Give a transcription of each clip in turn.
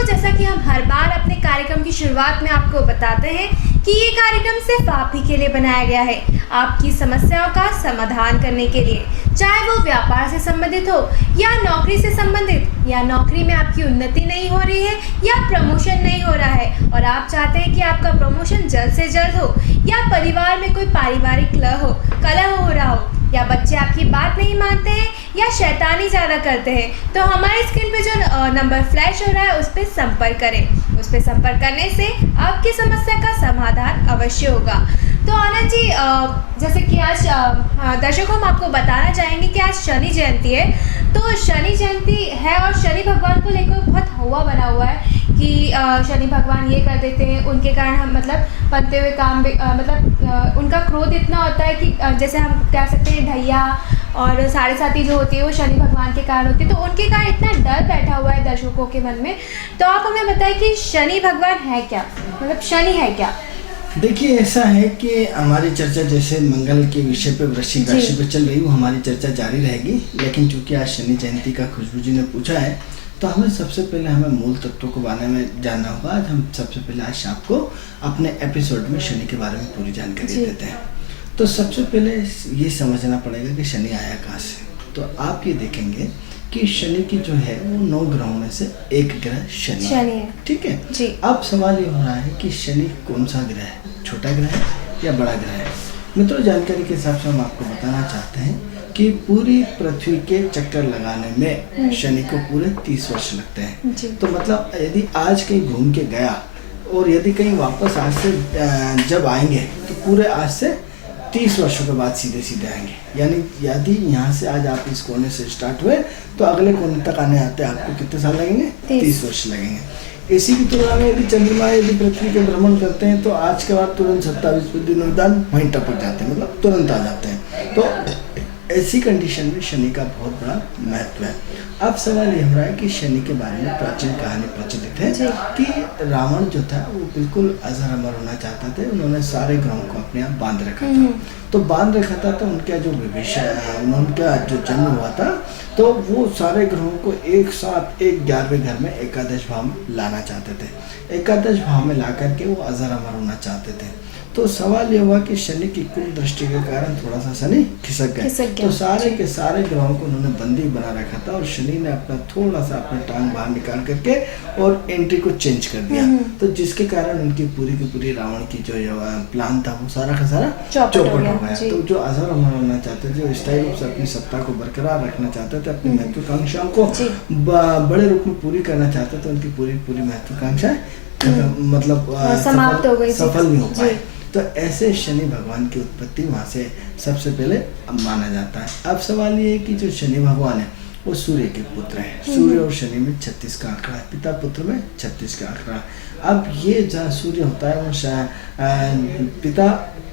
दोस्तों, जैसा कि हम हर बार अपने कार्यक्रम की शुरुआत में आपको बताते हैं कि ये कार्यक्रम सिर्फ आप ही के लिए बनाया गया है, आपकी समस्याओं का समाधान करने के लिए। चाहे वो व्यापार से संबंधित हो या नौकरी से संबंधित, या नौकरी में आपकी उन्नति नहीं हो रही है या प्रमोशन नहीं हो रहा है और आप चाहते हैं कि आपका प्रमोशन जल्द से जल्द हो, या परिवार में कोई पारिवारिक कलह हो रहा हो, या बच्चे आपकी बात नहीं मानते हैं या शैतानी ज़्यादा करते हैं, तो हमारी स्क्रीन पे जो नंबर फ्लैश हो रहा है उस पर संपर्क करें। उस पर संपर्क करने से आपकी समस्या का समाधान अवश्य होगा। तो आनंद जी, जैसे कि आज दर्शकों हम आपको बताना चाहेंगे कि आज शनि जयंती है। तो शनि जयंती है और शनि भगवान को लेकर बहुत हवा बना हुआ है कि शनि भगवान ये कर देते हैं, उनके कारण हम बनते हुए काम उनका क्रोध इतना होता है कि जैसे हम कह सकते हैं ढैया और साढ़े साथी जो होती है वो शनि भगवान के कारण होती है, तो उनके कारण इतना डर बैठा हुआ है दर्शकों के मन में। तो आप हमें बताएं कि शनि भगवान है क्या, शनि है क्या? देखिए, ऐसा है कि हमारी चर्चा जैसे मंगल के विषय पे वृश्चिक राशि पे चल रही, वो हमारी चर्चा जारी रहेगी। लेकिन चूंकि आज शनि जयंती का खुशबू जी ने पूछा है, तो हमें सबसे पहले हमें मूल तत्वों के बारे में जानना होगा। आज हम सबसे पहले आज शाम को अपने एपिसोड में शनि के बारे में पूरी जानकारी देते हैं। तो सबसे पहले ये समझना पड़ेगा कि शनि आया कहाँ से। तो आप ये देखेंगे कि शनि की जो है वो 9 ग्रहों में से एक ग्रह शनि है। ठीक है जी। अब सवाल ये हो रहा है कि शनि कौन सा ग्रह है, छोटा ग्रह है या बड़ा ग्रह है? मित्रों, जानकारी के हिसाब से हम आपको बताना चाहते हैं कि पूरी पृथ्वी के चक्कर लगाने में शनि को पूरे 30 वर्ष लगते हैं। तो मतलब यदि आज कहीं घूम के गया और यदि कहीं वापस आज से जब आएंगे तो पूरे आज से 30 वर्षों के बाद सीधे सीधे आएंगे। यानी यदि यहाँ से आज आप इस कोने से स्टार्ट हुए तो अगले कोने तक आने आते आपको कितने साल लगेंगे? 30 वर्ष लगेंगे। इसी की तुलना में यदि चंद्रमा यदि पृथ्वी के भ्रमण करते हैं तो आज के बाद तुरंत 27 दिन वहीं टपक जाते हैं, मतलब तुरंत आ जाते हैं। तो ऐसी कंडीशन में शनि का बहुत बड़ा महत्व है। अब सवाल ये हो रहा है कि शनि के बारे में प्राचीन कहानी प्रचलित है कि रावण जो था वो बिल्कुल अजर अमर होना चाहता था। उन्होंने सारे ग्रहों को अपने आप बांध रखा था। तो बांध रखा था तो उनका जो उनका जो जन्म हुआ था तो वो सारे ग्रहों को एक साथ एक 11वें घर में एकादश भाव में लाना चाहते थे। एकादश भाव में ला करके वो अजर अमर होना चाहते थे। तो सवाल ये हुआ कि शनि की कुल दृष्टि के कारण थोड़ा सा शनि खिसक गए। तो सारे के सारे ग्रहों को उन्होंने बंदी बना रखा था और शनि ने अपना थोड़ा सा अपना टांग बाहर निकाल करके और एंट्री को चेंज कर दिया। तो जिसके कारण उनकी पूरी की पूरी रावण की जो प्लान था वो सारा का सारा चौपट हो गया। तो जो अजर अमर होना चाहते थे, जो स्थायी रूप से अपनी सत्ता को बरकरार रखना चाहते थे, अपनी महत्वाकांक्षाओं को बड़े रूप में पूरी करना चाहते थे, उनकी पूरी पूरी महत्वाकांक्षाएं मतलब समाप्त हो गई, सफल नहीं हो पाए। तो ऐसे शनि भगवान की उत्पत्ति वहाँ से सबसे पहले माना जाता है। अब सवाल ये है कि जो शनि भगवान है वो सूर्य के पुत्र हैं। सूर्य और शनि में 36 का आंकड़ा है, पिता पुत्र में 36 का आंकड़ा है। अब ये जहाँ सूर्य होता है वो पिता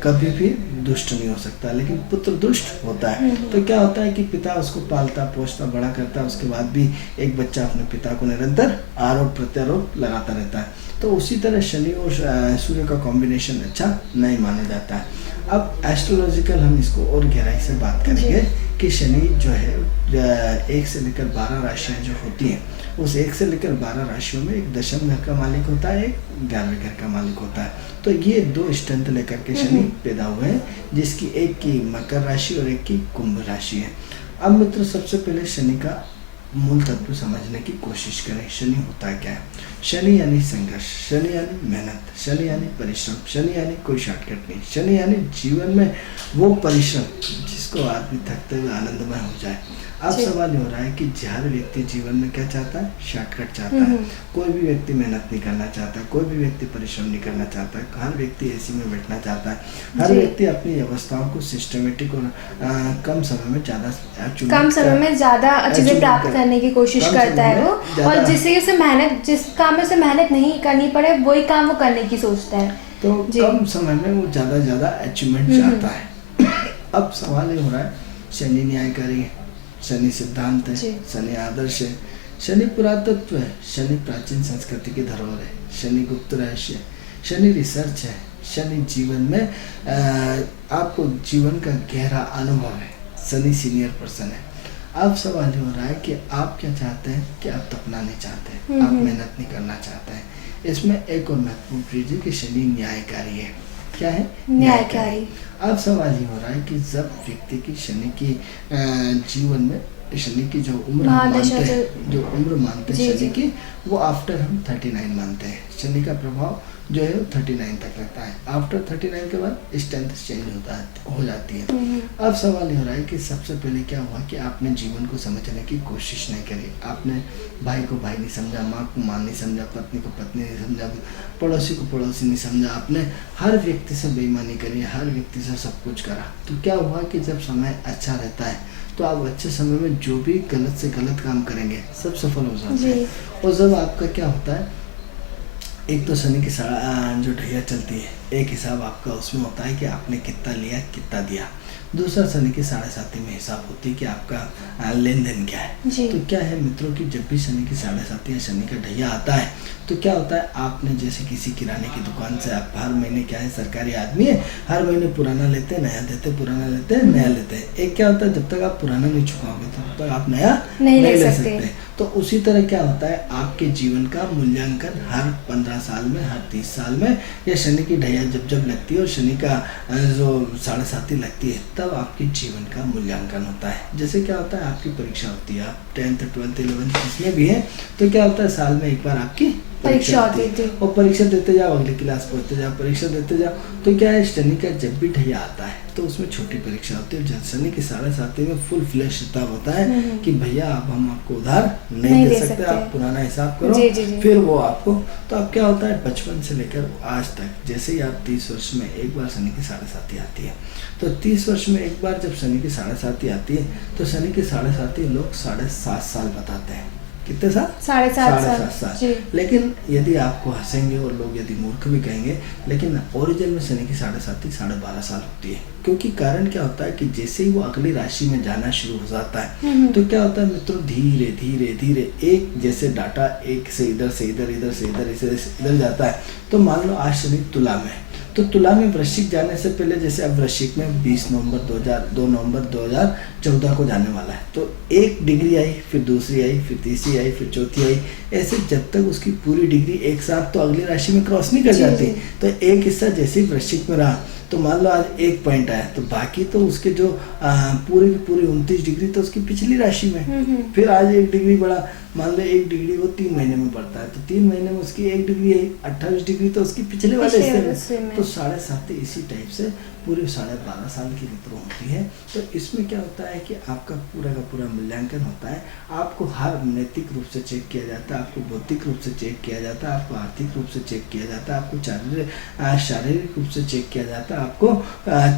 कभी भी दुष्ट नहीं हो सकता, लेकिन पुत्र दुष्ट होता है। तो क्या होता है कि पिता उसको पालता पोषता बड़ा करता है, उसके बाद भी एक बच्चा अपने पिता को निरंतर आरोप प्रत्यारोप लगाता रहता है। तो उसी तरह शनि और सूर्य का कॉम्बिनेशन अच्छा नहीं माना जाता है। अब एस्ट्रोलॉजिकल हम इसको और गहराई से बात करेंगे कि शनि जो है 1 से लेकर 12 राशियां जो होती हैं, उस 1 से लेकर 12 राशियों में एक दशम घर का मालिक होता है, एक 11वें घर का मालिक होता है। तो ये 2 स्ट्रेंथ लेकर के शनि पैदा हुए हैं, जिसकी एक की मकर राशि और एक की कुंभ राशि है। अब मित्र, सबसे पहले शनि का मूल तत्व समझने की कोशिश करें। शनि होता क्या है? शनि यानी संघर्ष, शनि यानी मेहनत, शनि यानी परिश्रम, शनि यानी कोई शॉर्टकट नहीं, शनि यानी जीवन में वो परिश्रम जिसको आदमी थकते हुए आनंदमय हो जाए। अब सवाल हो रहा है कि हर व्यक्ति जीवन में क्या चाहता है? शॉर्टकट चाहता है। कोई भी व्यक्ति मेहनत नहीं करना चाहता, कोई भी व्यक्ति परिश्रम नहीं करना चाहता, हर व्यक्ति एसी में बैठना चाहता है, हर व्यक्ति अपनी व्यवस्थाओं को सिस्टमेटिक और कम समय में ज़्यादा चीज़ें प्राप्त करने की कोशिश करता है वो, और जिससे उसे मेहनत, जिस काम में उसे मेहनत नहीं करनी पड़े वही काम वो करने की सोचता है। तो कम समय में वो ज़्यादा अचीवमेंट चाहता है। अब सवाल ये हो रहा है, शनि न्यायकारी है, शनि सिद्धांत है, शनि आदर्श है, शनि पुरातत्व है, शनि प्राचीन संस्कृति की धरोहर है, शनि गुप्त रहस्य है, शनि रिसर्च है, शनि जीवन में आपको जीवन का गहरा अनुभव है, शनि सीनियर पर्सन है। अब सवाल ये हो रहा है कि आप क्या चाहते हैं कि आप तपना नहीं चाहते, आप मेहनत नहीं करना चाहते हैं। इसमें एक और महत्वपूर्ण चीज है कि शनि न्यायकारी है। क्या है? न्यायकारी। अब सवाल ये हो रहा है कि जब व्यक्ति की शनि की जीवन में शनि की जो उम्र हम महादशा मानते हैं, जो उम्र मानते हैं जी, शनि जी। की, वो आफ्टर हम 39 मानते हैं। शनि का प्रभाव जो है वो 39 तक रहता है। आफ्टर 39 के बाद स्ट्रेंथ चेंज हो जाती है। अब सवाल ये हो रहा है कि सबसे पहले क्या हुआ कि आपने जीवन को समझने की कोशिश नहीं करी। आपने भाई को भाई नहीं समझा, माँ को माँ नहीं समझा, पत्नी को पत्नी नहीं समझा, पड़ोसी को पड़ोसी नहीं समझा। आपने हर व्यक्ति से बेईमानी करी, हर व्यक्ति से सब कुछ करा। तो क्या हुआ कि जब समय अच्छा रहता है तो आप अच्छे समय में जो भी गलत से गलत काम करेंगे सब सफल हो जाते हैं। और जब आपका क्या होता है, एक तो शनि की जो ढैया चलती है, एक हिसाब आपका उसमें होता है कि आपने कितना लिया कितना दिया। दूसरा शनि की 7.5 में हिसाब होती है कि आपका लेन देन क्या है। जी। तो क्या है मित्रों की जब भी शनि की 7.5 या शनि का ढैया आता है तो क्या होता है, आपने जैसे किसी किराने की दुकान से आप हर महीने, क्या है सरकारी आदमी है, हर महीने पुराना लेते नया देते, पुराना लेते नया लेते हैं। एक क्या होता है, जब तक आप पुराना नहीं चुकाओगे तब तक आप नया नहीं ले सकते। तो उसी तरह क्या होता है, आपके जीवन का मूल्यांकन हर 15 साल में, हर 30 साल में, या शनि की ढैया जब जब लगती है और शनि का जो 7.5 लगती है तब आपके जीवन का मूल्यांकन होता है। जैसे क्या होता है, आपकी परीक्षा होती है, आप 10th 12th 11th जिसमें भी है, तो क्या होता है साल में एक बार आपकी परीक्षा होती थी। और परीक्षा देते जाओ, अगली क्लास पढ़ते जाओ, परीक्षा देते जाओ। तो क्या है, शनि का जब भी ढैया आता है तो उसमें छोटी परीक्षा होती है। जब शनि की 7.5 में फुल फ्लैश हिसाब होता है कि भैया अब हम आपको उधार नहीं दे सकते, आप पुराना हिसाब करो। जी, जी, जी। फिर वो आपको, तो अब क्या होता है, बचपन से लेकर आज तक, जैसे ही आप 30 वर्ष में एक बार शनि की 7.5 आती है, तो 30 वर्ष में एक बार जब शनि की 7.5 आती है तो शनि की 7.5 लोग 7.5 साल बताते हैं। कितने साल? 7.5 साल। जी। लेकिन यदि आपको हंसेंगे और लोग यदि मूर्ख भी कहेंगे, लेकिन ओरिजिन में शनि की 7.5 12.5 साल होती है। क्योंकि कारण क्या होता है कि जैसे ही वो अगली राशि में जाना शुरू हो जाता है तो क्या होता है मित्रों, धीरे धीरे धीरे एक जैसे डाटा एक से इधर से इधर, इधर से इधर, इधर जाता है। तो मान लो आज शनि तुला में, तो तुला में वृश्चिक जाने से पहले, जैसे अब वृश्चिक में 2 नवंबर 2014 को जाने वाला है, तो 1 डिग्री आई, फिर दूसरी आई, फिर तीसरी आई, फिर चौथी आई, ऐसे जब तक उसकी पूरी डिग्री एक साथ तो अगली राशि में क्रॉस नहीं कर जाती। तो एक हिस्सा जैसे ही वृश्चिक में रहा, तो मान लो आज 1 पॉइंट आया, तो बाकी तो उसके जो पूरी की पूरी 29 डिग्री तो उसकी पिछली राशि में। फिर आज 1 डिग्री बढ़ा, मान लो 1 डिग्री वो 3 महीने में बढ़ता है, तो 3 महीने में उसकी 1 डिग्री आई, 28 डिग्री तो उसकी पिछले वाले हिस्से में। तो 7.5 इसी टाइप से पूरे 12.5 साल की मित्रों होती है। तो इसमें क्या होता है कि आपका पूरा का पूरा मूल्यांकन होता है। आपको हर नैतिक रूप से चेक किया जाता है, आपको भौतिक रूप से चेक किया जाता है, आपको आर्थिक रूप से चेक किया जाता है, आपको शारीरिक रूप से चेक किया जाता है, आपको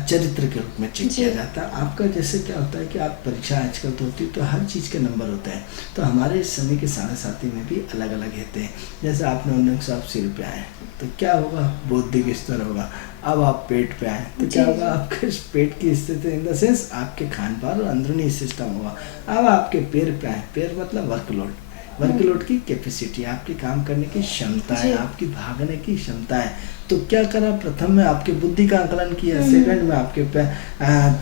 चरित्र के रूप में चेक किया जाता है। आपका जैसे क्या होता है कि आप परीक्षा आजकल तो होती है तो हर चीज़ के नंबर होते हैं, तो हमारे शनि के 7.5 में भी अलग अलग रहते हैं। जैसे आपने 19 आप सिर पे आए तो क्या होगा, बौद्धिक स्तर होगा। अब आप पेट पे आए तो क्या होगा, आपके पेट की स्थिति इन द सेंस आपके खान पान और अंदरूनी सिस्टम होगा। अब आपके पैर पे आए, पैर मतलब वर्कलोड की कैपेसिटी, आपकी काम करने की क्षमता है, आपकी भागने की क्षमता है। तो क्या करा, प्रथम में आपके बुद्धि का आंकलन किया, सेकंड में आपके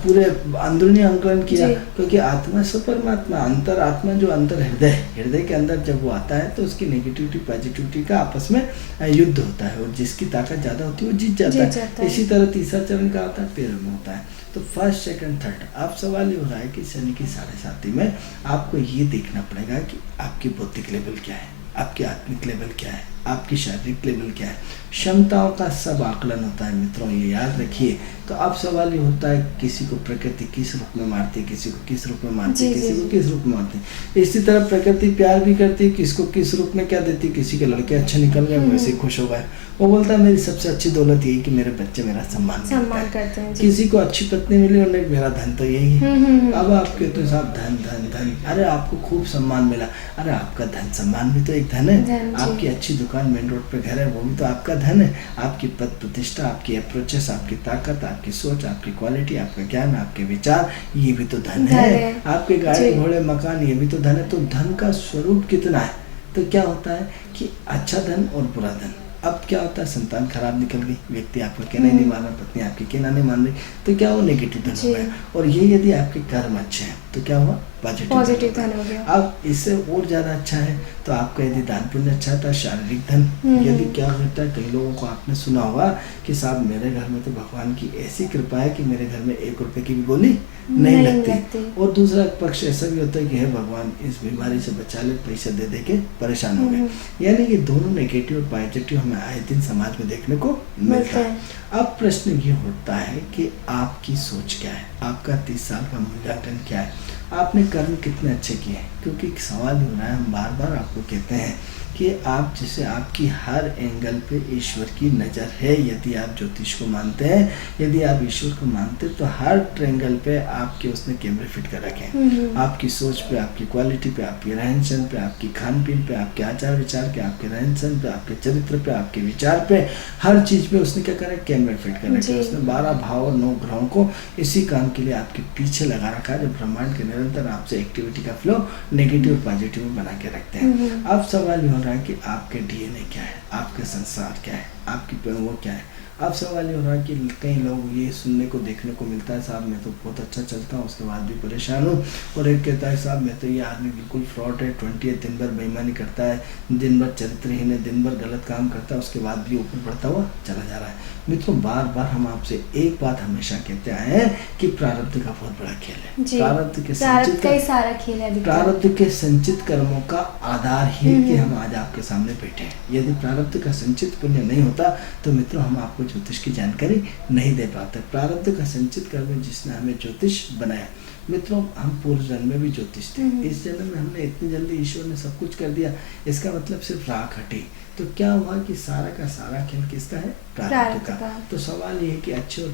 पूरे अंदरूनी आंकलन किया, क्योंकि आत्मा से परमात्मा, अंतर आत्मा जो अंतर हृदय के अंदर जब वो आता है तो उसकी नेगेटिविटी पॉजिटिविटी का आपस में युद्ध होता है, और जिसकी ताकत ज्यादा होती है वो जीत जाता है। इसी तरह तीसरा चरण का होता है, पैरों में होता है। तो फर्स्ट सेकंड थर्ड, अब सवाल ये हो रहा है कि शनि की 7.5 में आपको ये देखना पड़ेगा कि आपकी बौद्धिक लेवल क्या है, आपकी आत्मिक लेवल क्या है, आपकी शारीरिक लेवल क्या है। क्षमताओं का सब आकलन होता है मित्रों, ये याद रखिए। तो अब सवाल ये होता है किसी को प्रकृति किस रूप में मारती है, किसी को किस रूप में मारती है, किसी को किस रूप में मारती है। इसी तरह प्रकृति प्यार भी करती है, किसको किस रूप में क्या देती है। किसी के लड़के अच्छे निकल गए वैसे खुश हो गए, वो बोलता है मेरी सबसे अच्छी दौलत यही कि मेरे बच्चे मेरा सम्मान करते हैं। किसी को अच्छी पत्नी मिली और मेरा धन तो यही है। अब आपके तो साहब धन धन धन, अरे आपको खूब सम्मान मिला, अरे आपका धन सम्मान भी तो एक धन है। आपकी अच्छी दुकान मेन रोड पे घर है वो भी तो आपका धन है। आपकी पद प्रतिष्ठा, आपकी अप्रोचेस, आपकी ताकत, आपकी सोच, आपकी क्वालिटी, आपका ज्ञान, आपके विचार, ये भी तो धन है। आपके गाड़ी घोड़े मकान, ये भी तो धन है। तो धन का स्वरूप कितना है, तो क्या होता है कि अच्छा धन और बुरा धन। अब क्या होता है, संतान खराब निकल गई, व्यक्ति आपका कहना नहीं मान रहा, पत्नी आपकी कहना नहीं मान रही, तो क्या वो नेगेटिव धन हो गया। और ये यदि आपके कर्म अच्छे हैं तो क्या हुआ, पॉजिटिव धन हो गया। अब इससे और ज्यादा अच्छा है तो आपका यदि दान पुण्य अच्छा है तो शारीरिक धन। यदि क्या होता है, कई लोगों को आपने सुना होगा कि साहब मेरे घर में तो भगवान की ऐसी कृपा है कि मेरे घर में 1 रुपए की भी गोली नहीं लगती। और दूसरा पक्ष ऐसा भी होता है कि हे भगवान इस बीमारी से बचा ले, पैसे दे दे के परेशान हो गए। यानी कि दोनों नेगेटिव और पॉजिटिव हमें आए दिन समाज में देखने को मिलता है। अब प्रश्न ये होता है कि आपकी सोच क्या है, आपका 30 साल का मूल्यांकन क्या है, आपने कर्म कितने अच्छे किए हैं। क्योंकि एक सवाल हो रहा है, हम बार बार आपको कहते हैं कि आप जैसे आपकी हर एंगल पे ईश्वर की नज़र है। यदि आप ज्योतिष को मानते हैं, यदि आप ईश्वर को मानते हैं, तो हर एंगल पे आपके उसने कैमरे फिट कर रखे हैं। आपकी सोच पे, आपकी क्वालिटी पे, आपके रहन सहन पे, आपकी खान पीन पे, आपके आचार विचार पे, आपके रहन सहन पे, आपके चरित्र पे, आपके विचार पे, हर चीज़ पे उसने क्या करा है, कैमरे फिट कर रखे हैं। उसने 12 भाव और 9 ग्रहों को इसी काम के लिए आपके पीछे लगा रखा है, जो ब्रह्मांड के निरंतर आपसे एक्टिविटी का फ्लो नेगेटिव और पॉजिटिव में बना के रखते हैं। अब सवाल ये हो रहा है कि आपके डीएनए क्या है, आपका संसार क्या है, आपकी वो क्या है। अब सवाल ये हो रहा है कि कई लोग ये सुनने को देखने को मिलता है, साहब मैं तो बहुत अच्छा चलता हूँ उसके बाद भी परेशान हूँ। और एक कहता है साहब मैं तो ये आदमी बिल्कुल फ्रॉड है, 20 दिन भर बेईमानी करता है, दिन भर चरित्रहीन है, दिन भर गलत काम करता है, उसके बाद भी ऊपर बढ़ता हुआ चला जा रहा है। मित्रों बार बार हम आपसे एक बात हमेशा कहते आए हैं कि प्रारब्ध का बहुत बड़ा खेल है। प्रारब्ध के संचित का ही सारा खेल है। प्रारब्ध के संचित कर्मों का आधार ही कि हम आज आपके सामने बैठे हैं। यदि प्रारब्ध का संचित पुण्य नहीं होता तो मित्रों हम आपको ज्योतिष की जानकारी नहीं दे पाते। प्रारब्ध का संचित कर्म जिसने हमें ज्योतिष बनाया। मित्रों हम पूर्व जन्म में भी ज्योतिष थे, इस जन्म में हमने इतनी जल्दी ईश्वर ने सब कुछ कर दिया, इसका मतलब सिर्फ राख हटी। तो क्या हुआ कि सारा का सारा खेल किसका है, प्रारब्ध का। तो सवाल ये है कि अच्छे और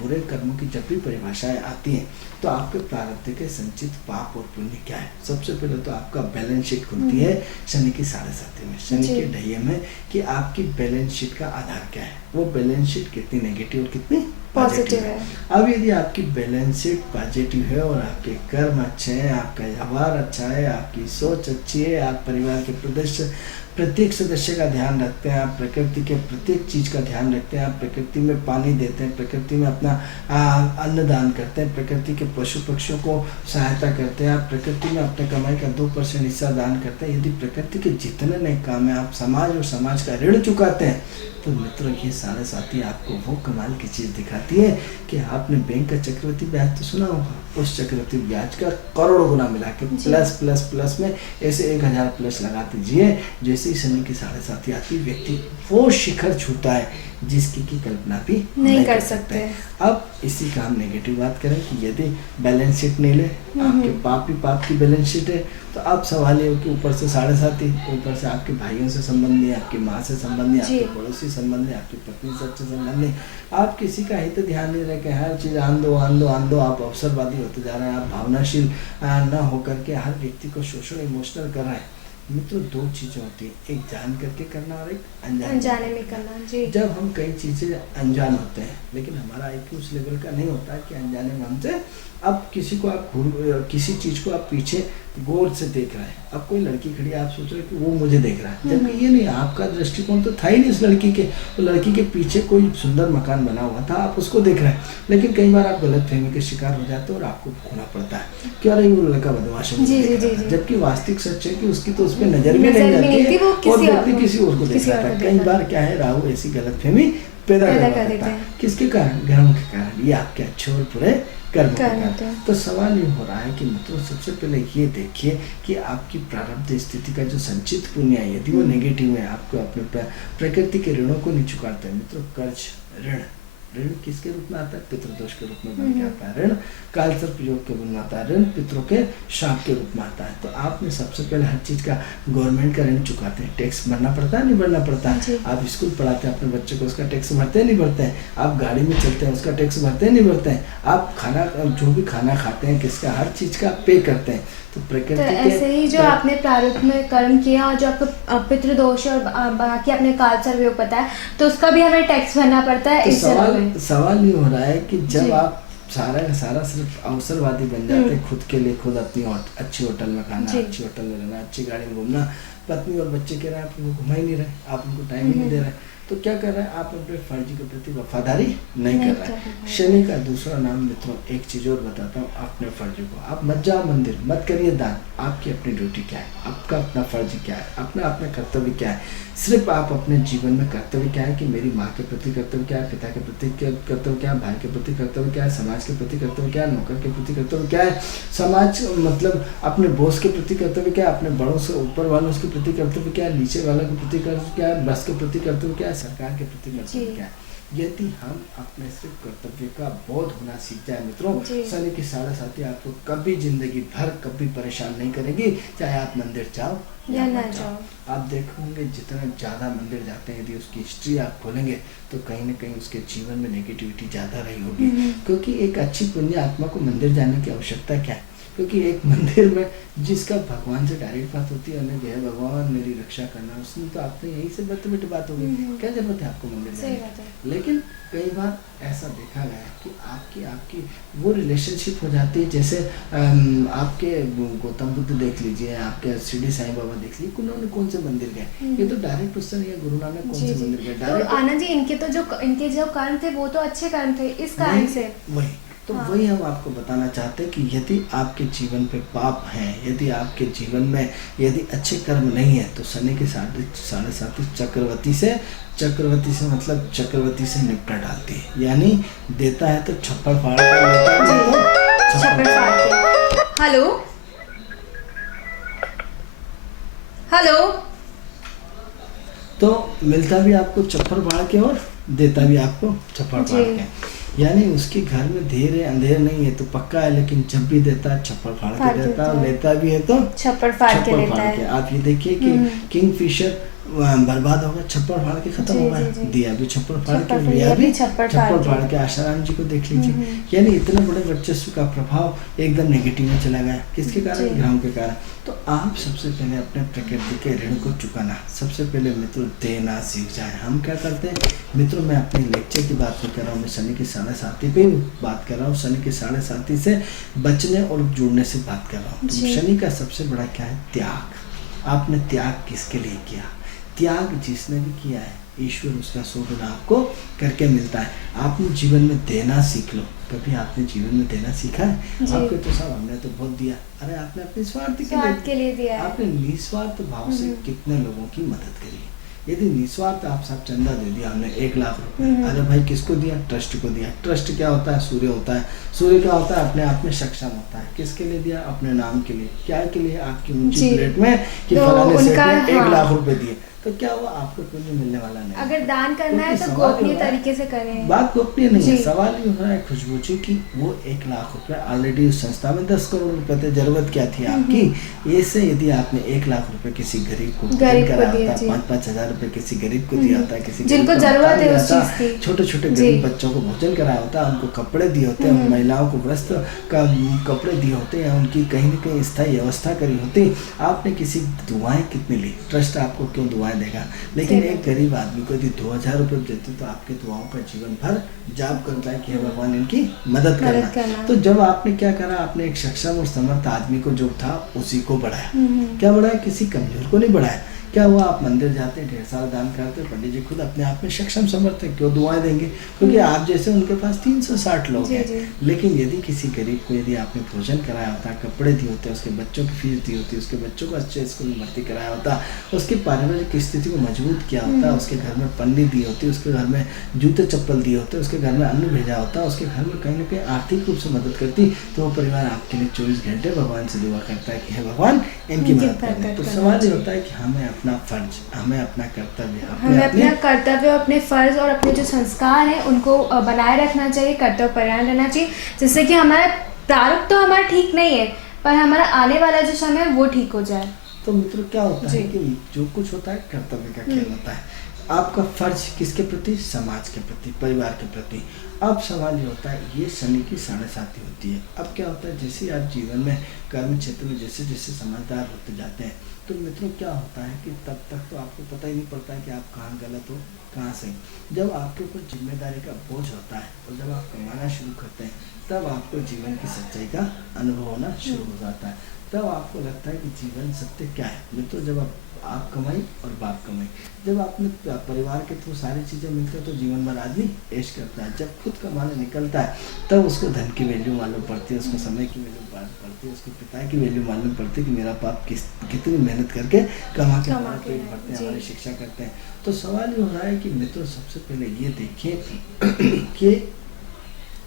बुरे कर्मों की जब भी परिभाषाएं आती हैं तो आपके प्रारब्ध के संचित पाप और पुण्य क्या है। सबसे पहले तो आपका बैलेंस शीट खुलती है शनि की 7.5 में, शनि के ढैये में, कि आपकी बैलेंस शीट का आधार क्या है, वो बैलेंस शीट कितनी नेगेटिव और कितनी पॉजिटिव है। अब यदि आपकी बैलेंस शीट पॉजिटिव है और आपके कर्म अच्छे हैं, आपका व्यवहार अच्छा है, आपकी सोच अच्छी है, आप परिवार के प्रत्येक सदस्य का ध्यान रखते हैं, आप प्रकृति के प्रत्येक चीज़ का ध्यान रखते हैं, आप प्रकृति में पानी देते हैं, प्रकृति में अपना अन्नदान करते हैं, प्रकृति के पशु पक्षियों को सहायता करते हैं, आप प्रकृति में अपने कमाई का 2% हिस्सा दान करते हैं। यदि प्रकृति के जितने नए काम है आप समाज और समाज का ऋण चुकाते हैं तो मित्रों ये साढ़े साथी आपको वो कमाल की चीज़ दिखाती है कि आपने बैंक का चक्रवृद्धि ब्याज तो सुना होगा, उस चक्रवृद्धि ब्याज का करोड़ों गुना मिला के प्लस प्लस प्लस में ऐसे 1000 प्लस लगा दीजिए। जैसे ही शनि की 7.5 आती व्यक्ति वो शिखर छूता है जिसकी की कल्पना भी नहीं कर सकते। अब इसी का हम नेगेटिव बात करें कि यदि बैलेंस शीट नहीं ले, आपके पाप ही पाप की बैलेंस शीट है, तो अब सवाल ये हो कि ऊपर से 7.5, ऊपर से आपके भाइयों से संबंध नहीं, आपकी माँ से संबंध नहीं, आपके पड़ोसी संबंध नहीं, आपकी पत्नी से अच्छे संबंध नहीं, आप किसी का हित ध्यान नहीं रखे, हर चीज़ आन दो, आप अवसरवादी होते जा रहे हैं, आप भावनाशील न होकर के हर व्यक्ति को शोषण इमोशनल कर रहे हैं। मित्रों 2 चीज़ें होती हैं, एक जान करके करना और एक अनजाने में करना। जी। जब हम कई चीज़ें अनजान होते हैं लेकिन हमारा IQ उस लेवल का नहीं होता कि अनजाने में हमसे, अब किसी को आप किसी चीज़ को आप पीछे गौर से देख रहे हैं, अब कोई लड़की खड़ी है, आप सोच रहे हैं कि वो मुझे देख रहा है, जबकि ये नहीं, आपका दृष्टिकोण तो था ही नहीं उस लड़की के, तो लड़की के पीछे कोई सुंदर मकान बना हुआ था, आप उसको देख रहे हैं। लेकिन कई बार आप गलतफहमी के शिकार हो जाते हैं और आपको खोना पड़ता है कि अरे वो लड़का बदमाश है, जबकि वास्तविक सच है कि उसकी तो उस पर नजर भी नहीं जाती है और व्यक्ति किसी और को देख रहा था। कई बार क्या है, राहु ऐसी गलतफहमी पैदा कर देता है। किसके कारण, ग्रहों के कारण, ये आपके अच्छे और बुरे कर्म का। तो सवाल ये हो रहा है कि मित्रों सबसे पहले ये देखिए कि आपकी प्रारब्ध स्थिति का जो संचित पुण्य है यदि वो नेगेटिव है, आपको अपने प्रकृति के ऋणों को नहीं चुकाते हैं। मित्रों कर्ज ऋण किसके रूप में आता है, पितृदोष के रूप में बन के आता है। ऋण कालसर्प योग के रूप में आता है, ऋण पितरों के शाप के रूप में आता है। तो आपने सबसे पहले हर चीज़ का गवर्नमेंट का ऋण चुकाते हैं, टैक्स भरना पड़ता है नहीं भरना पड़ता है। आप स्कूल पढ़ाते हैं अपने बच्चे को, उसका टैक्स भरते हैं नहीं भरते हैं। आप गाड़ी में चलते हैं उसका टैक्स भरते हैं नहीं भरते हैं। आप खाना जो भी खाना खाते हैं किसका, हर चीज़ का पे करते हैं। तो प्रकृति तो ऐसे ही जो आपने प्रारब्ध में कर्म किया और जो आपको पितृदोष और बाकी आपने कालसर्प योग पता है तो उसका भी हमें टैक्स भरना पड़ता है। तो सवाल ये हो रहा है कि जब आप सारा का सारा सिर्फ अवसरवादी बन जाते हैं, खुद के लिए खुद अपनी अच्छी होटल में खाना, अच्छी होटल में रहना, अच्छी गाड़ी में घूमना, पत्नी और बच्चे कह रहे हैं आप उनको घुमा ही नहीं रहे, आप उनको टाइम ही नहीं दे रहे, तो क्या कर रहा है, आप अपने फर्ज के प्रति वफादारी नहीं कर रहा है। कर शनि का दूसरा नाम मित्रों, एक चीज और बताता हूँ, अपने फर्ज को आप मत जाओ मंदिर, मत करिए दान। आपकी अपनी ड्यूटी क्या है, आपका अपना फर्ज क्या है, अपना कर्तव्य क्या है। सिर्फ आप अपने जीवन में कर्तव्य क्या है कि मेरी माँ के प्रति कर्तव्य क्या है, पिता के प्रति कर्तव्य क्या है, भाई के प्रति कर्तव्य क्या है, समाज के प्रति कर्तव्य क्या है, नौकर के प्रति कर्तव्य क्या है, समाज मतलब अपने बॉस के प्रति कर्तव्य क्या है, अपने बड़ों से ऊपर वालों के प्रति कर्तव्य क्या है, नीचे वालों के प्रति कर्तव्य क्या है, बस के प्रति कर्तव्य क्या है, सरकार के प्रति कर्तव्य क्या है। यदि हम अपने सिर्फ कर्तव्य का बोध होना सीख जाए मित्रों, शनि की 7.5 आपको कभी जिंदगी भर कभी परेशान नहीं करेगी, चाहे आप मंदिर जाओ या ना जाओ। आप देखोगे जितना ज़्यादा मंदिर जाते हैं, यदि उसकी हिस्ट्री आप खोलेंगे तो कहीं ना कहीं उसके जीवन में नेगेटिविटी ज़्यादा रही होगी। क्योंकि एक अच्छी पुण्य आत्मा को मंदिर जाने की आवश्यकता क्या है, क्योंकि एक मंदिर में जिसका भगवान से डायरेक्ट बात होती है, उन्हें जो है भगवान मेरी रक्षा करना, उसने तो आपने यहीं से बट बात होगी, क्या जरूरत है आपको मंदिर जाने की। लेकिन कई बार ऐसा देखा गया है कि आपकी वो रिलेशनशिप हो जाती है, जैसे आपके गौतम बुद्ध देख लीजिए, आपके शिरडी साईं बाबा देख लीजिए, उन्होंने कौन से मंदिर गए, ये तो डायरेक्ट क्वेश्चन है, गुरु नानक कौन से मंदिर गए डायरेक्ट। तो आनंद जी, इनके जो कर्म थे वो तो अच्छे कर्म थे, इस कारण से वही तो वही हम आपको बताना चाहते हैं कि यदि आपके जीवन पे पाप हैं, यदि आपके जीवन में यदि अच्छे कर्म नहीं है, तो शनि के 7.5 चक्रवर्ती से मतलब चक्रवर्ती से निपटा डालती है, यानी देता है तो छप्पड़ फाड़ कर लेता है, तो छप्पड़ फाड़ के। हेलो तो मिलता भी आपको छप्पड़ फाड़ के और देता भी आपको छप्पड़ फाड़ के। यानी उसके घर में देर है अंधेर नहीं है तो पक्का है, लेकिन जब भी देता है छप्पड़ फाड़ के देता है, लेता भी है तो छप्पड़ फाड़ के लेता है। आप ये देखिए कि किंगफिशर बर्बाद होगा, छप्पड़ फाड़ के खत्म होगा, दिया भी छप्पड़ फाड़ के, लिया भी छप्पड़ फाड़ के। आशाराम जी को देख लीजिए, यानी इतने बड़े वर्चस्व का प्रभाव एकदम नेगेटिव में चला गया, किसके कारण, ग्रहों के कारण। तो आप सबसे पहले अपने प्रकृति के ऋण को चुकाना, सबसे पहले मित्रों देना सीख जाए। हम क्या करते हैं मित्रों, मैं अपने लेक्चर की बात नहीं कर रहा हूँ, मैं शनि की 7.5 पे बात कर रहा हूँ, शनि की 7.5 से बचने और जुड़ने से बात कर रहा हूँ। तो शनि का सबसे बड़ा क्या है, त्याग। आपने त्याग किसके लिए किया, त्याग जिसने भी किया है ईश्वर उसका 100 गुना आपको करके मिलता है। आपने जीवन में देना सीख लो। कभी आपने जीवन में देना सीखा है? आपके तो सब हमने तो बहुत दिया, अरे आपने अपने स्वार्थ के लिए दिया, आपने निस्वार्थ भाव से कितने लोगों की मदद करी। यदि निस्वार्थ आप सब चंदा दे दिया हमने 1 लाख रुपए, अरे भाई किसको दिया, ट्रस्ट को दिया। ट्रस्ट क्या होता है, सूर्य होता है। सूर्य क्या होता है, अपने आप में सक्षम होता है। किसके लिए दिया, अपने नाम के लिए। क्या के लिए, आपकी ऊंची प्लेट में कि फलाने से 1 लाख रुपए दिए, तो क्या हुआ, आपको पुण्य मिलने वाला नहीं। अगर दान करना है तो गोपनीय तरीके से करें। बात गोपनीय नहीं है, सवाल ये हो रहा है खुशबू जी की वो 1 लाख रुपए ऑलरेडी उस संस्था में 10 करोड़ रुपए थे, जरूरत क्या थी आपकी। ऐसे यदि आपने 1 लाख रुपए किसी गरीब को कराया होता, 5-5 हजार रुपए किसी गरीब को दिया होता, किसी जिनको जरूरत है उस चीज की, छोटे-छोटे गरीब बच्चों को भोजन कराया होता, उनको कपड़े दिए होते, महिलाओं को वस्त्र का कपड़े दिए होते, या उनकी कहीं न कहीं स्थायी व्यवस्था करी होती। आपने किसी दुआएं कितनी ली, ट्रस्ट आपको क्यों दुआएं देगा। लेकिन एक गरीब आदमी को यदि 2000 रुपये देते तो आपके दुआओं का जीवन भर जाप करता है कि हे भगवान इनकी मदद करना। तो जब आपने क्या करा, आपने एक सक्षम और समर्थ आदमी को जो था उसी को बढ़ाया। क्या बढ़ाया, किसी कमजोर को नहीं बढ़ाया। क्या हुआ, आप मंदिर जाते हैं, ढेर सारा दान करते हैं, पंडित जी खुद अपने आप में सक्षम समर्थ है, क्यों दुआएं देंगे, क्योंकि आप जैसे उनके पास 360 लोग हैं। लेकिन यदि किसी गरीब को यदि आपने भोजन कराया होता, कपड़े दिए होते, उसके बच्चों की फीस दी होती, उसके बच्चों को अच्छे स्कूल में भर्ती कराया होता, उसकी पारिवारिक स्थिति को मजबूत किया होता, उसके घर में पन्नी दी होती, उसके घर में जूते चप्पल दिए होते, उसके घर में अन्न भेजा होता, उसके घर में कहीं ना कहीं आर्थिक रूप से मदद करती, तो वो परिवार आपके लिए 24 घंटे भगवान से दुआ करता है कि हे भगवान इनकी मदद करना। तो सवाल ये होता है कि हमें अपना फर्ज, हमें अपना कर्तव्य, हमें अपना कर्तव्य, अपने फर्ज और अपने जो संस्कार हैं उनको बनाए रखना चाहिए, कर्तव्य परायण रहना चाहिए, जिससे कि हमारा प्रारूप तो हमारा ठीक नहीं है पर हमारा आने वाला जो समय है वो ठीक हो जाए। तो मित्रों क्या होता है कि जो कुछ होता है कर्तव्य का खेल होता है। आपका फर्ज किसके प्रति, समाज के प्रति, परिवार के प्रति। अब सवाल ये होता है, ये शनि की 7.5 होती है। अब क्या होता है, जैसे आप जीवन में कर्म क्षेत्र में जैसे जैसे समझदार होते जाते हैं तो मित्रों क्या होता है कि तब तक तो आपको पता ही नहीं पड़ता है कि आप कहाँ गलत हो कहाँ सही। जब आपके ऊपर जिम्मेदारी का बोझ होता है और जब आप कमाना शुरू करते हैं तब आपको जीवन की सच्चाई का अनुभव होना शुरू हो जाता है। तब आपको लगता है कि जीवन सत्य क्या है। मित्रों जब आप कमाई और बाप कमाई, जब अपने परिवार के थ्रू सारी चीज़ें मिलती हैं तो जीवन भर आदमी ऐश करता है। जब खुद कमाने निकलता है तब उसको धन की वैल्यू मालूम पड़ती है, उसको समय की वैल्यू पड़ती है, उसके पिता की वैल्यू मालूम पड़ती है कि मेरा बाप कितनी मेहनत करके कमा के हमारा पेट भरते हैं, हमारी शिक्षा करते हैं। तो सवाल ये हो रहा है कि मित्रों सबसे पहले ये देखिए कि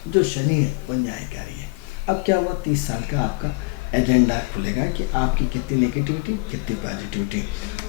जो शनि है वो न्यायकारी है। अब क्या हुआ, 30 साल का आपका एजेंडा खुलेगा कि आपकी कितनी नेगेटिविटी कितनी पॉजिटिविटी।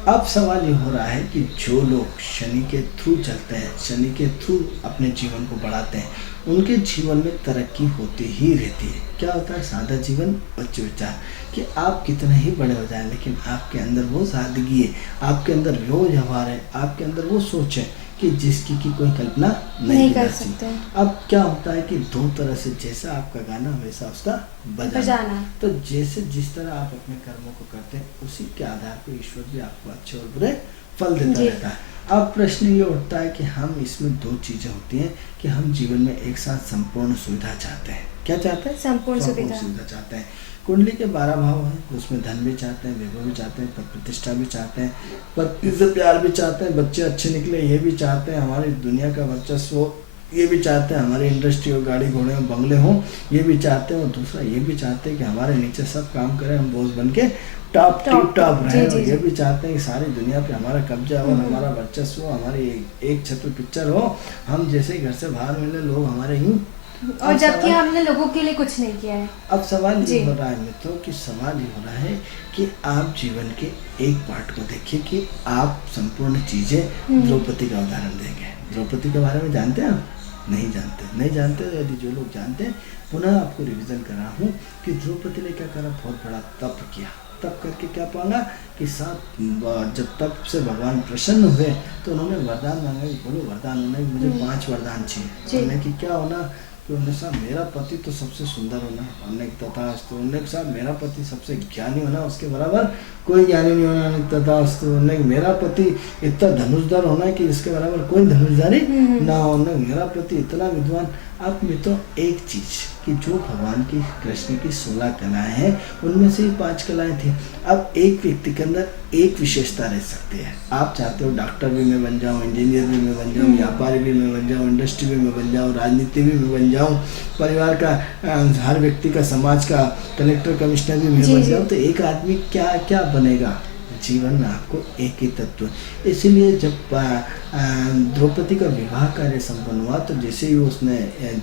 अब सवाल ये हो रहा है कि जो लोग शनि के थ्रू चलते हैं, शनि के थ्रू अपने जीवन को बढ़ाते हैं, उनके जीवन में तरक्की होती ही रहती है। क्या होता है, सादा जीवन उच्च विचार, कि आप कितने ही बड़े हो जाएं लेकिन आपके अंदर वो सादगी है, आपके अंदर वो व्यवहार है, आपके अंदर वो सोच है कि जिसकी की कोई कल्पना नहीं कर सकते। अब क्या होता है कि दो तरह से, जैसा आपका गाना वैसा उसका बजाना। तो जैसे जिस तरह आप अपने कर्मों को करते हैं उसी के आधार पर ईश्वर भी आपको अच्छे और बुरे फल देता रहता है। अब प्रश्न ये उठता है कि हम इसमें दो चीजें होती हैं कि हम जीवन में एक साथ संपूर्ण सुविधा चाहते हैं। क्या चाहते हैं? संपूर्ण सुविधा चाहते हैं। कुंडली के 12 भाव हैं, उसमें धन भी चाहते हैं, वैभव भी चाहते हैं, पद प्रतिष्ठा भी चाहते हैं, पत्नी से प्यार भी चाहते हैं, बच्चे अच्छे निकले ये भी चाहते हैं, हमारी दुनिया का वर्चस्व ये भी चाहते हैं, हमारी इंडस्ट्री हो, गाड़ी घोड़े हो, बंगले हों ये भी चाहते हैं, और दूसरा ये भी चाहते हैं कि हमारे नीचे सब काम करें, हम बॉस बन के टॉप रहे। और ये भी चाहते हैं कि सारी दुनिया पे हमारा कब्जा हो, हमारा वर्चस्व हो, हमारी एक छत्र पिक्चर हो, हम जैसे ही घर से बाहर मिले लोग हमारे यूँ, और जबकि हमने लोगों के लिए कुछ नहीं किया है। अब सवाल ये हो रहा है मित्रों कि सवाल ये हो रहा है कि आप जीवन के एक पार्ट को देखिए कि आप संपूर्ण चीजें द्रौपदी का उदाहरण देंगे। द्रौपदी के बारे में जानते हैं आप? नहीं जानते। यदि जो लोग जानते हैं पुनः आपको रिवीजन कर रहा हूँ कि द्रौपदी ने क्या करा, बहुत बड़ा तप किया। तप करके क्या पाला कि जब तप से भगवान प्रसन्न हुए तो उन्होंने वरदान मांगा कि बोलो वरदान होना, मुझे 5 वरदान चाहिए। उन्होंने कि क्या होना, कि उन्होंने साहब मेरा पति तो सबसे सुंदर होना, हमने तथास्तु। उन्होंने साहब मेरा पति सबसे ज्ञानी होना, उसके बराबर कोई ज्ञानी नहीं होना, तथास्तु। उन्होंने मेरा पति इतना धनुषधर होना कि इसके बराबर कोई धनुषधारी ना हो। मेरा पति इतना विद्वान। अब मित्रों एक चीज कि जो भगवान की कृष्ण की 16 कलाएं हैं उनमें से 5 कलाएं थी। अब एक व्यक्ति के अंदर एक विशेषता रह सकती है। आप चाहते हो डॉक्टर भी मैं बन जाऊं, इंजीनियर भी मैं बन जाऊं, व्यापारी भी मैं बन जाऊं, इंडस्ट्री भी मैं बन जाऊं, राजनीति भी मैं बन जाऊं, परिवार का हर व्यक्ति का, समाज का कलेक्टर कमिश्नर भी मैं बन जाऊं। तो एक आदमी क्या क्या बनेगा? जीवन में आपको एक ही तत्व। इसीलिए जब द्रौपदी का विवाह कार्य संपन्न हुआ तो जैसे ही उसने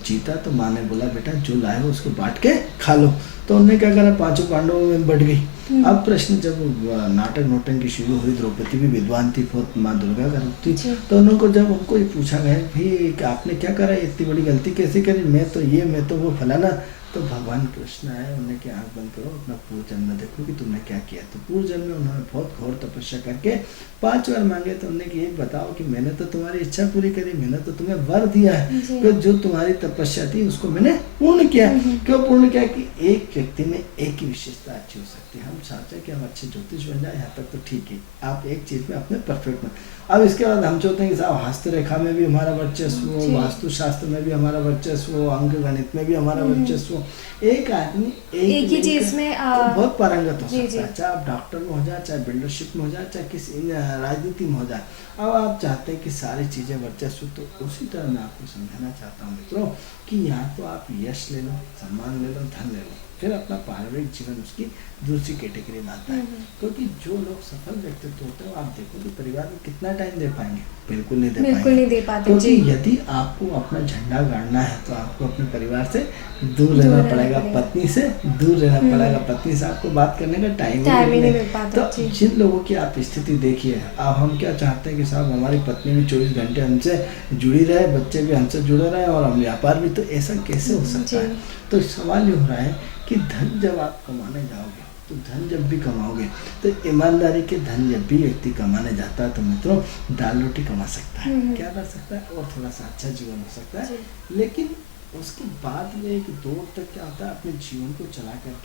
जीता तो माँ ने बोला बेटा जो लाए हो उसको बांट के खा लो। तो उन्होंने क्या करा, 5 पांडवों में बढ़ गई। अब प्रश्न जब नाटक नौटंकी शुरू हुई, द्रौपदी भी विद्वान थी, बहुत माँ दुर्गा का रूप थी, तो उनको जब उनको ये पूछा गया भाई आपने क्या करा, इतनी बड़ी गलती कैसे करी, मैं तो वो फलाना। तो भगवान कृष्ण आए, उन्होंने कि आँख बंद करो, अपना पूर्व जन्म देखो कि तुमने क्या किया। तो पूर्व जन्म में उन्होंने बहुत घोर तपस्या करके 5 वर मांगे। तो उन्होंने कि ये बताओ कि मैंने तो तुम्हारी इच्छा पूरी करी, मैंने तो तुम्हें वर दिया है, तो जो तुम्हारी तपस्या थी उसको मैंने पूर्ण किया। क्यों पूर्ण किया? कि एक व्यक्ति में एक ही विशेषता अच्छी हो सकती है। हम चाहते हैं कि हम अच्छे ज्योतिष बन जाए, यहाँ तक तो ठीक है, आप एक चीज में अपने परफेक्ट बन। अब इसके बाद हम चाहते हैं कि साहब हस्तरेखा में भी हमारा वर्चस्व हो, वास्तुशास्त्र में भी हमारा वर्चस्व हो, अंक गणित में भी हमारा वर्चस्व हो। एक आदमी एक ही चीज में तो बहुत पारंगत हो सकता है, चाहे आप डॉक्टर में हो जाए, चाहे बिल्डरशिप में हो जाए, चाहे किसी राजनीति में हो जाए। अब आप चाहते हैं कि सारी चीजें वर्चस्व, तो उसी तरह मैं आपको समझाना चाहता हूँ मित्रों कि यहाँ तो आप यश ले लो, सम्मान ले लो, धन ले लो, फिर अपना पारिवारिक जीवन उसकी दूसरी कैटेगरी में आता है। क्योंकि जो लोग सफल व्यक्तित्व होते हैं आप देखो कि परिवार में कितना टाइम दे पाएंगे, बिल्कुल नहीं दे पाएंगे। क्योंकि यदि आपको अपना झंडा गाड़ना है तो आपको अपने परिवार से दूर रहना पड़ेगा, पत्नी से दूर रहना पड़ेगा, पत्नी से आपको बात करने का टाइम ही नहीं मिल पाता। तो जिन लोगों की आप स्थिति देखिए, अब हम क्या चाहते हैं कि साहब हमारी पत्नी भी 24 घंटे हमसे जुड़ी रहे, बच्चे भी हमसे जुड़े रहे और हम व्यापार भी, तो ऐसा कैसे हो सकता है? तो सवाल ये हो रहा है कि धन जब आप कमाने जाओगे, तो धन जब भी कमाओगे तो ईमानदारी के धन जब भी व्यक्ति कमाने जाता है तो मित्रों दाल रोटी कमा सकता है, क्या कर सकता है, और थोड़ा सा अच्छा जीवन हो सकता है। लेकिन उसके बाद में एक दौर तक क्या होता है, अपने जीवन को चला कर